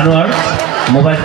Anwar, mobile.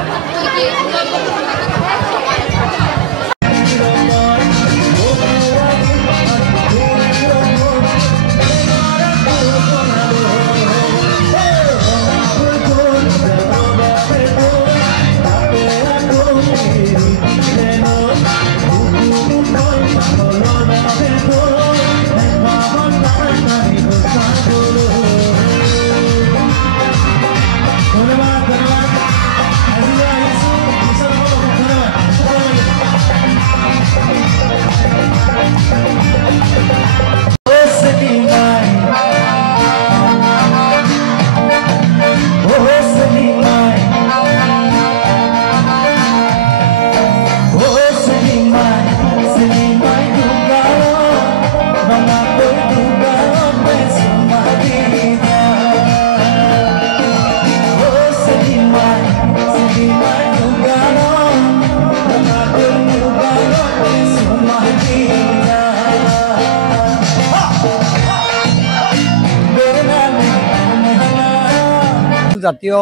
জাতীয়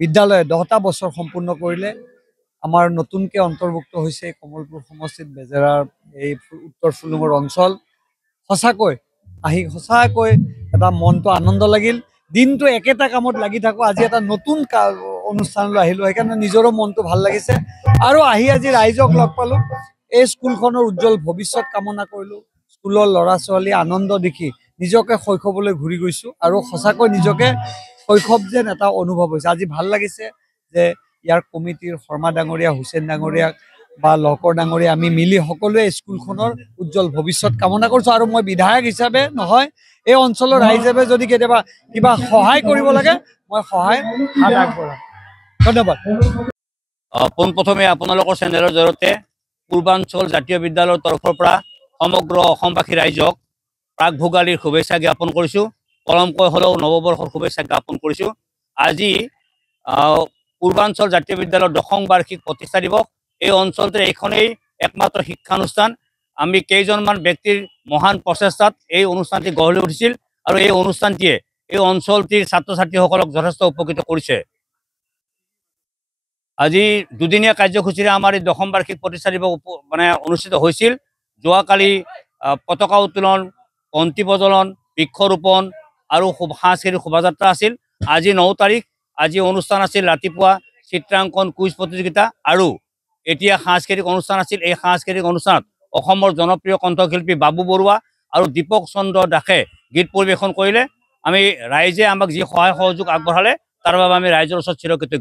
বিদ্যালয়ে 10টা বছৰ সম্পূৰ্ণ কৰিলে আমাৰ নতুনকৈ অন্তৰ্ভুক্ত হৈছে কমলপুৰ সমষ্টিত বেজেৰাৰ এই উত্তৰ ফুলুঙৰ অঞ্চল সঁচাকৈ এটা মনটো আনন্দ লাগিল দিনটো একেটা কামত লাগি থাকো আজি এটা নতুন অনুষ্ঠানলৈ আহিলো সেইকাৰণে নিজৰো মনটো ভাল লাগিছে আৰু আজি ৰাইজক লগ পালো এই স্কুলখনৰ উজ্জ্বল ভৱিষ্যত কামনা কৰিলো স্কুলৰ ল'ৰা ছোৱালী আনন্দ দেখি নিজকে শৈশৱলৈ ঘূৰি গৈছো আৰু সঁচাকৈ নিজকে শৈশৱ যেন এটা অনুভৱ হৈছে আজি ভাল লাগিছে যে ইয়াৰ কমিটিৰ শৰ্মা ডাঙৰীয়া হুছেইন ডাঙৰীয়া বা লকৰ ডাঙৰীয়া আমি মিলি সকলোৱে স্কুলখনৰ উজ্জ্বল ভৱিষ্যত কামনা কৰিছো আৰু মই বিধায়ক হিচাপে নহয় এই অঞ্চলৰ ৰাইজে যদি কেতিয়াবা কিবা সহায় কৰিব লাগে মই সহায় হাত আগবঢ়াম ধন্যবাদ পোনপ্ৰথমে আপোনালোকৰ চেনেলৰ জৰিয়তে পূৰ্বাঞ্চল জাতীয় বিদ্যালয়ৰ তৰফৰ পৰা সমগ্ৰ অসমবাসী ৰাইজক প্ৰাক ভোগালীৰ শুভেচ্ছা জ্ঞাপন কৰিছোঁ পলমকৈ হ'লেও নৱবৰ্ষৰ শুভেচ্ছা জ্ঞাপন কৰিছোঁ আজি পূৰ্বাঞ্চল জাতীয় বিদ্যালয়ৰ 10ম বাৰ্ষিক প্ৰতিষ্ঠা দিৱস এই অঞ্চলটোৰ এইখনেই একমাত্ৰ শিক্ষানুষ্ঠান আমি কেইজনমান ব্যক্তিৰ মহান প্ৰচেষ্টাত এই অনুষ্ঠানটি গঢ় লৈ উঠিছিল আৰু এই অনুষ্ঠানটিয়ে এই অঞ্চলটিৰ ছাত্ৰ ছাত্ৰীসকলক যথেষ্ট উপকৃত কৰিছে আজি দুদিনীয়া কাৰ্যসূচীৰে আমাৰ এই 10ম বাৰ্ষিক প্ৰতিষ্ঠা দিৱস অনুষ্ঠিত হৈছিল যোৱাকালি পতাকা উত্তোলন বন্তি প্ৰজ্বলন বৃক্ষৰোপণ আৰু সাংস্কৃতিক শোভাযাত্ৰা আছিল আজি 9 তাৰিখ আজি অনুষ্ঠান আছিল ৰাতিপুৱা চিত্ৰাংকন কুইজ প্ৰতিযোগিতা আৰু এতিয়া সাংস্কৃতিক অনুষ্ঠান আছিল এই সাংস্কৃতিক অনুষ্ঠানত অসমৰ জনপ্ৰিয় কণ্ঠশিল্পী বাবু বৰুৱা আৰু দীপক চন্দ্ৰ দাসে গীত পৰিৱেশন কৰিলে আমি ৰাইজে আমাক যি সহায় সহযোগ আগবঢ়ালে তাৰ বাবে আমি ৰাইজৰ ওচৰত চিৰকৃতজ্ঞ